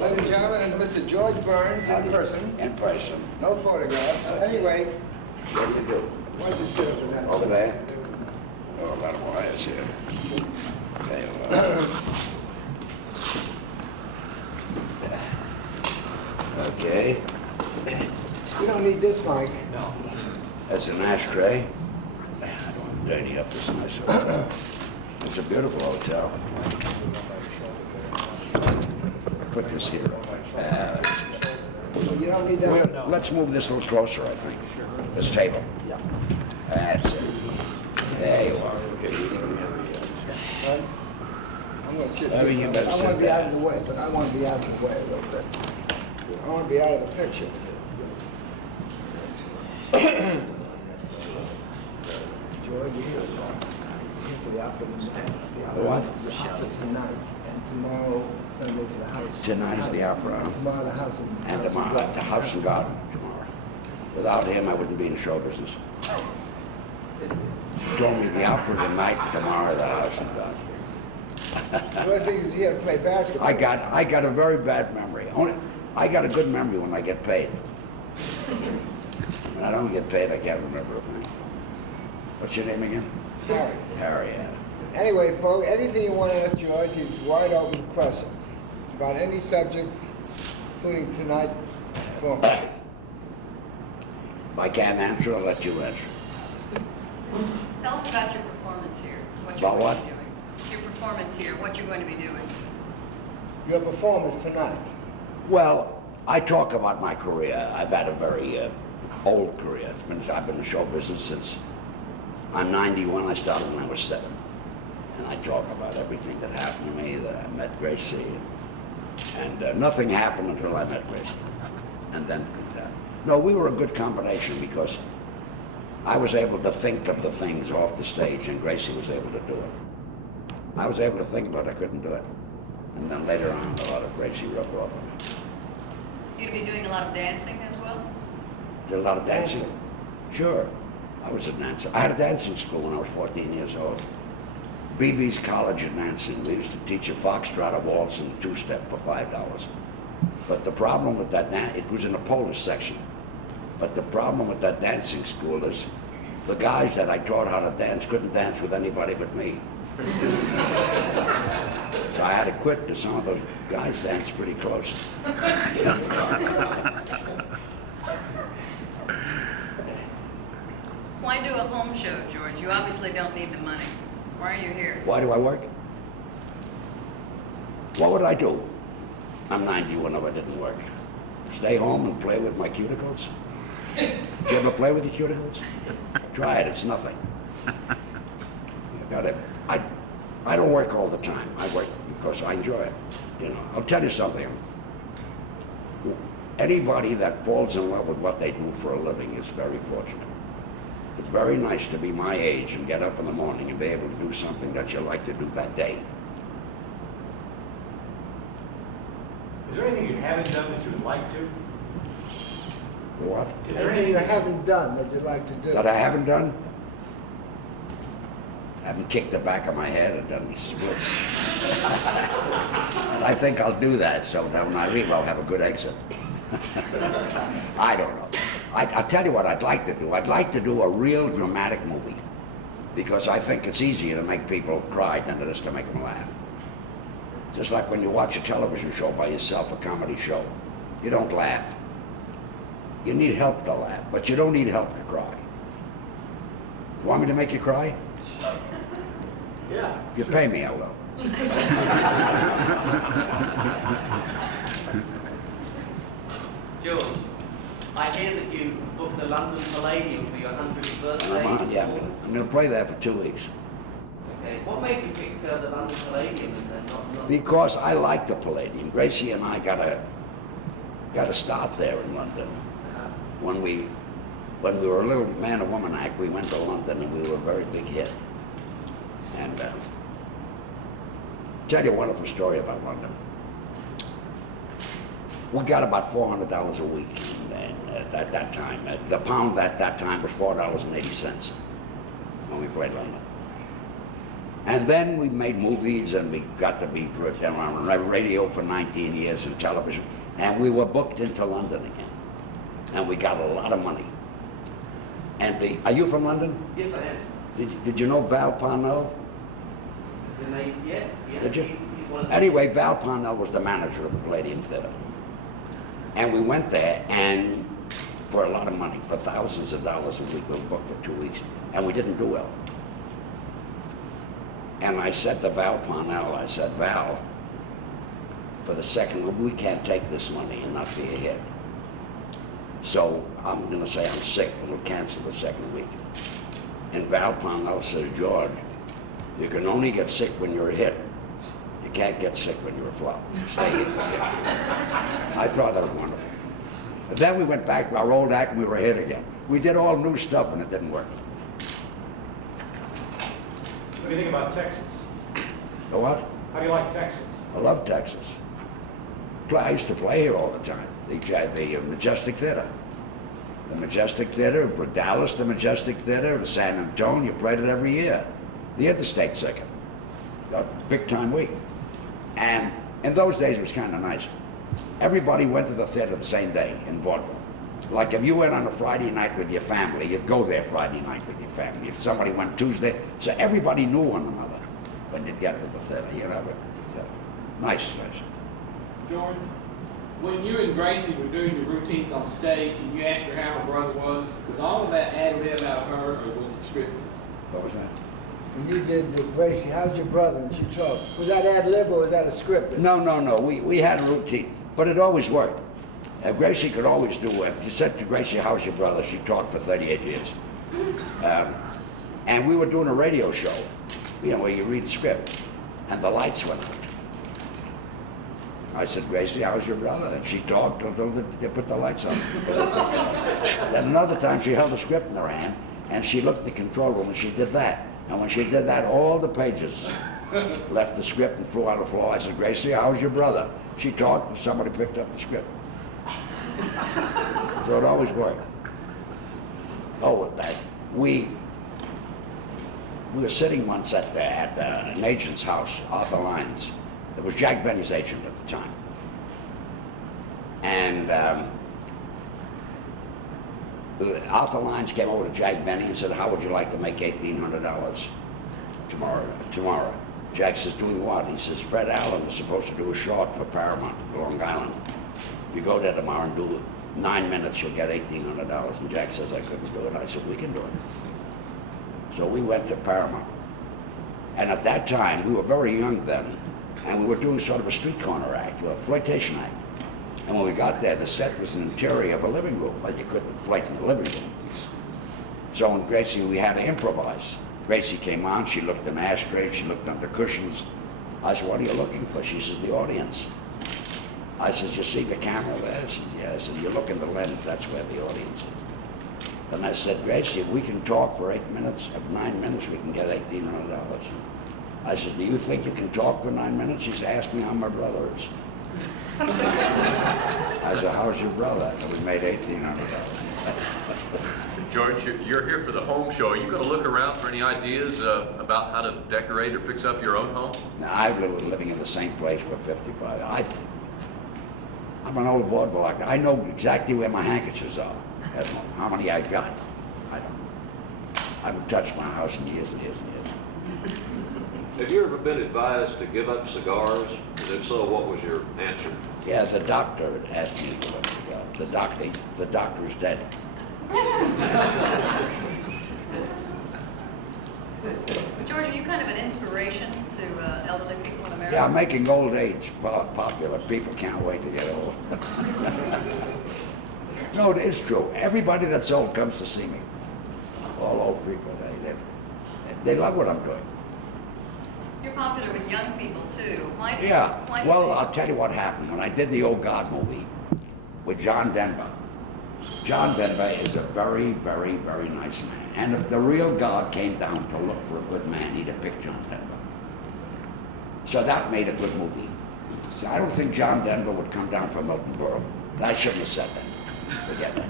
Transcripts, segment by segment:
Ladies and gentlemen, Mr. George Burns in person. In person. No photographs. Anyway, What do you do? why don't you sit over that? Over there? Oh, a lot of wires here. Okay, okay. You don't need this mic. No. That's an ashtray. I don't want to dirty up this nice hotel. It's a beautiful hotel. Put this here. That's good. You don't need that. Let's move this a little closer, I think. This table. Yeah. That's it. There you are. I'm going to sit I mean, you here. better I want sit to be down. out of the way, but I want to be out of the way a little bit. I want to be out of the picture. George, you're here for the opera tonight. The what? The opera tonight, and tomorrow, Sunday to the house. Tonight is the opera. Huh? Tomorrow, the house And tomorrow, at the House and Garden tomorrow. Without him, I wouldn't be in show business. He told me the opera tonight, tomorrow, the House and Garden. George thinks he's here to play basketball. I got a very bad memory. I got a good memory when I get paid. When I don't get paid, I can't remember a thing. What's your name again? Harry. Harry, yeah. Anyway, folks, anything you want to ask George, he's wide open to questions about any subject, including tonight's performance. If I can't answer, I'll let you answer. Tell us about your performance here. What About you're going what? to be doing. Your performance here, what you're going to be doing. Your performance tonight. Well, I talk about my career. I've had a very old career. I've been in show business since I'm 91. I started when I was 7. And I talk about everything that happened to me, that I met Gracie. And nothing happened until I met Gracie. And then things happened. No, we were a good combination because I was able to think of the things off the stage and Gracie was able to do it. I was able to think, but I couldn't do it. And then later on, a lot of Gracie rubbed off on me. You're going to be doing a lot of dancing as well? Did a lot of dancing? Sure. I was a dancer. I had a dancing school when I was 14 years old. BB's College of Dancing. We used to teach a foxtrot, a waltz, and a two-step for $5. But the problem with that, it was in the Polish section. But the problem with that dancing school is the guys that I taught how to dance couldn't dance with anybody but me. So I had to quit because some of those guys danced pretty close. Why do a home show, George? You obviously don't need the money. Why are you here? Why do I work? What would I do? I'm 91 if I didn't work. Stay home and play with my cuticles? Do you ever play with your cuticles? Try it, it's nothing. I don't work all the time. I work because I enjoy it. You know, I'll tell you something. Anybody that falls in love with what they do for a living is very fortunate. It's very nice to be my age and get up in the morning and be able to do something that you like to do that day. Is there anything you haven't done that you would like to? What? Is there Anything you anything haven't done that you'd like to do? That I haven't done? I haven't kicked the back of my head and done splits. And I think I'll do that, so that when I leave, I'll have a good exit. I don't know. I'll tell you what I'd like to do. I'd like to do a real dramatic movie because I think it's easier to make people cry than it is to make them laugh. Just like when you watch a television show by yourself, a comedy show, you don't laugh. You need help to laugh, but you don't need help to cry. You want me to make you cry? Yeah. If you pay me, I will. George, I hear that you booked the London Palladium for your 100th birthday. Yeah, I'm going to play there for 2 weeks. Okay. What made you pick the London Palladium and then not? Because I like the Palladium. Gracie and I got a start there in London. When we were a little man and woman act, we went to London and we were a very big hit. And tell you a wonderful story about London. We got about $400 a week, and at that time, the pound at that time was $4.80 when we played London. And then we made movies and we got to be on radio for 19 years and television. And we were booked into London again. And we got a lot of money. And are you from London? Yes, I am. Did you know Val Parnell? The name, yeah. Did you? He's one of the- Anyway, Val Parnell was the manager of the Palladium Theatre. And we went there and for a lot of money, for thousands of dollars a week, we were booked for 2 weeks. And we didn't do well. And I said to Val Parnell, I said, Val, for the second, we can't take this money and not be a hit. So I'm going to say I'm sick and we'll cancel the second week. And Val Parnell says, George, you can only get sick when you're a hit. You can't get sick when you're a flop. Stay hit. I thought that was wonderful. But then we went back to our old act and we were a hit again. We did all new stuff and it didn't work. What do you think about Texas? The what? How do you like Texas? I love Texas. I used to play here all the time. The Majestic Theater. The Majestic Theater, Dallas, the Majestic Theater, San Antonio, you played it every year. The Interstate Circuit, a big time week. And in those days it was kind of nice. Everybody went to the theater the same day in vaudeville. Like if you went on a Friday night with your family, you'd go there Friday night with your family. If somebody went Tuesday, so everybody knew one another when you'd get to the theater, you know. Nice. George, when you and Gracie were doing your routines on stage and you asked her how her brother was all of that ad-lib out of her, or was it scripted? What was that? When you did the Gracie, how's your brother? And she talked. Was that ad lib or was that a script? No. We had a routine, but it always worked. Gracie could always do it. You said to Gracie, how's your brother? She taught for 38 years. And we were doing a radio show, where you read the script, and the lights went out. I said, Gracie, how's your brother? And she talked until they put the lights on. Then another time she held the script in her hand, and she looked at the control room, and she did that. And when she did that, all the pages left the script and flew on the floor. I said, Gracie, how's your brother? She talked, and somebody picked up the script. So it always worked. Oh, with that, we were sitting once at an agent's house, Arthur Lyons. It was Jack Benny's agent at the time. And Arthur Lyons came over to Jack Benny and said, how would you like to make $1,800 tomorrow? Jack says, doing what? He says, Fred Allen is supposed to do a short for Paramount, Long Island. If you go there tomorrow and do 9 minutes, you'll get $1,800. And Jack says, I couldn't do it. I said, we can do it. So we went to Paramount. And at that time, we were very young then, and we were doing sort of a street corner act, a flirtation act. And when we got there, the set was an interior of a living room, but you couldn't flirt in the living room. So when Gracie, we had to improvise. Gracie came on, she looked in ashtrays, she looked under cushions. I said, what are you looking for? She said, the audience. I said, you see the camera there? She said, yeah. I said, you look in the lens, that's where the audience is. And I said, Gracie, if we can talk for 8 minutes, of 9 minutes, we can get $1,800. I said, do you think you can talk for 9 minutes? She said, ask me how my brother is. I said, how's your brother? And we made $1,800. George, you're here for the home show. Are you going to look around for any ideas about how to decorate or fix up your own home? Now, I've been living in the same place for 55. I'm an old vaudeville actor. I know exactly where my handkerchiefs are at home. How many I got, I don't know. I haven't touched my house in years and years and years. Have you ever been advised to give up cigars? And if so, what was your answer? Yeah, the doctor asked me to give up cigars. The doctor's dead. George, are you kind of an inspiration to elderly people in America? Yeah, I'm making old age popular. People can't wait to get old. No, it is true. Everybody that's old comes to see me. All old people, they love what I'm doing. You're popular with young people too. Why do you? Yeah. Why do you Well, think- I'll tell you what happened. When I did the Old God movie with John Denver, John Denver is a very, very, very nice man. And if the real God came down to look for a good man, he'd have picked John Denver. So that made a good movie. So I don't think John Denver would come down from Milton Borough. I shouldn't have said that. Forget that.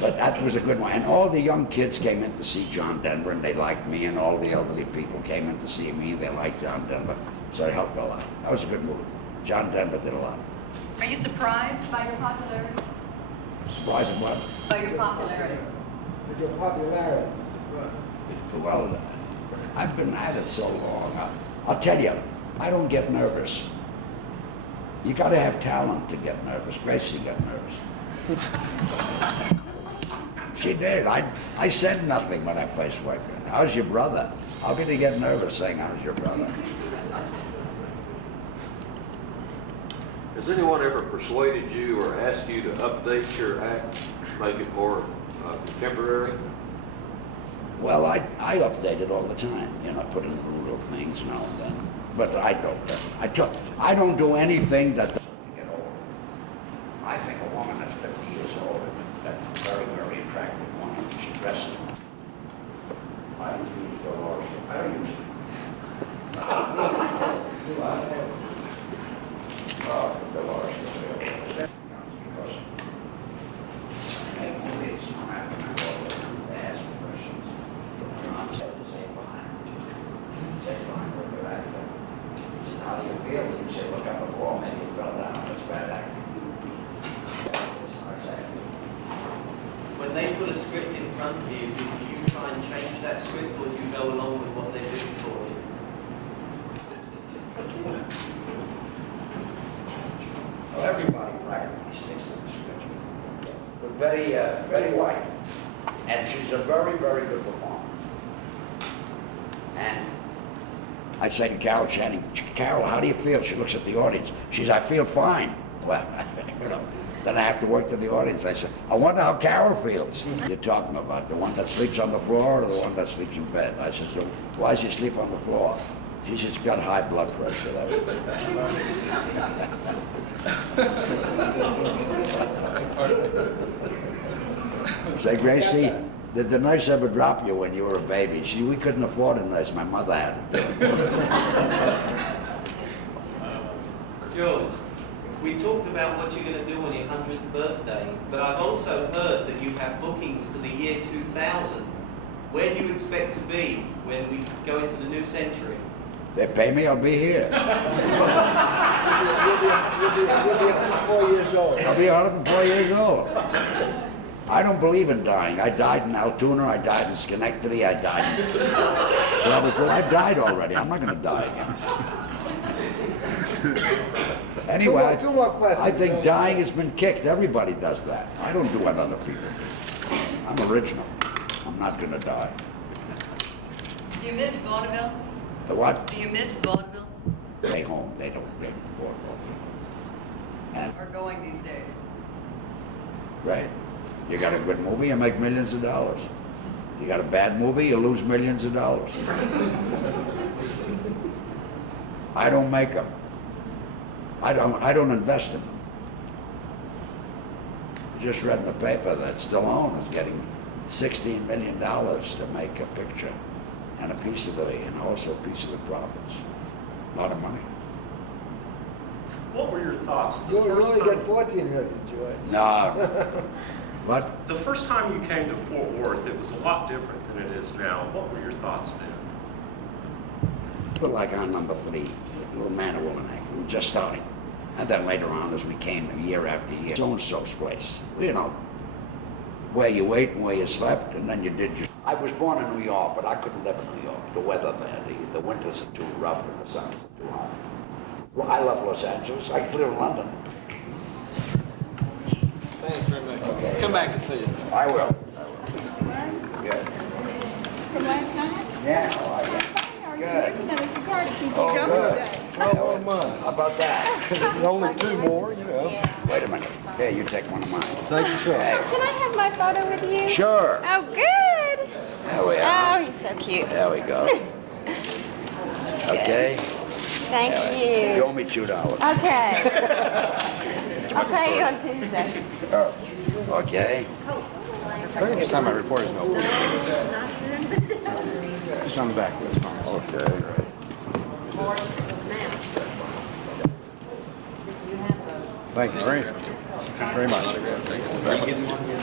But that was a good one. And all the young kids came in to see John Denver, and they liked me, and all the elderly people came in to see me. They liked John Denver, so it helped a lot. That was a good movie. John Denver did a lot. Are you surprised by your popularity? Surprised at what? By your popularity? With your popularity. Well, I've been at it so long. I'll tell you, I don't get nervous. You got to have talent to get nervous. Gracie got nervous. She did. I said nothing when I first worked with her. How's your brother? How could he get nervous saying, how's your brother? Has anyone ever persuaded you or asked you to update your act, to make it more contemporary? Well, I update it all the time. You know, I put in little things now and then. But I don't do anything that doesn't get old. I think a woman that's 50 years old, that's a very, very attractive woman. She dresses. I don't use Dolores. I don't use it. Oh, Dolores. Because it's not happening. They ask me questions. I'm saying to say fine. Say fine, look at that. He said, how do you feel? And you say, look up before, maybe you fell down. That's bad acting. I say, When they put a script in front of you, do you try and change that script, or do you go along with what they're doing for you? well, everybody practically sticks to the script. But Betty White, and she's a very, very good performer. And I say to Carol Channing, Carol, how do you feel? She looks at the audience. She says, I feel fine. Well, you know, then I have to work to the audience. I say, I wonder how Carol feels. You're talking about the one that sleeps on the floor or the one that sleeps in bed? I said, so why does she sleep on the floor? She's just got high blood pressure. Say, Gracie, did the nurse ever drop you when you were a baby? We couldn't afford a nurse. My mother had it. George, we talked about what you're going to do on your 100th birthday, but I've also heard that you have bookings to the year 2000. Where do you expect to be when we go into the new century? They pay me, I'll be here. You'll be 104 years old. I'll be 104 years old. I don't believe in dying. I died in Altoona, I died in Schenectady, I died in... I died already. I'm not going to die again. Anyway, Two more questions. I think dying has been kicked. Everybody does that. I don't do what other people do. I'm original. I'm not going to die. Do you miss vaudeville? The what? Do you miss vaudeville? Stay home. They don't get bored. And Or going these days? right. You got a good movie, you make millions of dollars. You got a bad movie, you lose millions of dollars. I don't make them. I don't invest in them. Just read in the paper that Stallone is getting $16 million to make a picture, and a piece of and also a piece of the profits. A lot of money. What were your thoughts the You first only time? get 14 million, George. No. What? The first time you came to Fort Worth, it was a lot different than it is now. What were your thoughts then? Put like on number 3, little man and woman act. We were just starting. And then later on, as we came year after year, so-and-so's place. You know, where you ate and where you slept, and then you did your... I was born in New York, but I couldn't live in New York. The weather there, the winters are too rough and the summers are too hot. Well, I love Los Angeles. I could live in London. Thanks very much. Okay. Come back and see us. I will. Good. From last night? Yeah, how are you? Good. Good. Here's another cigar to keep you Oh, company good. today. Oh, a month. How about that? There's only 2 more, you know. Yeah. Wait a minute. Here, you take one of mine. Thank you, sir. Hey. Can I have my photo with you? Sure. Oh, good. There we are. Oh, he's so cute. There we go. Okay. Thank You you. owe me $2. Okay. I'll pay you on Tuesday. Okay. Next time I report is no. Just on the back, that's fine. Okay. Thank you very much.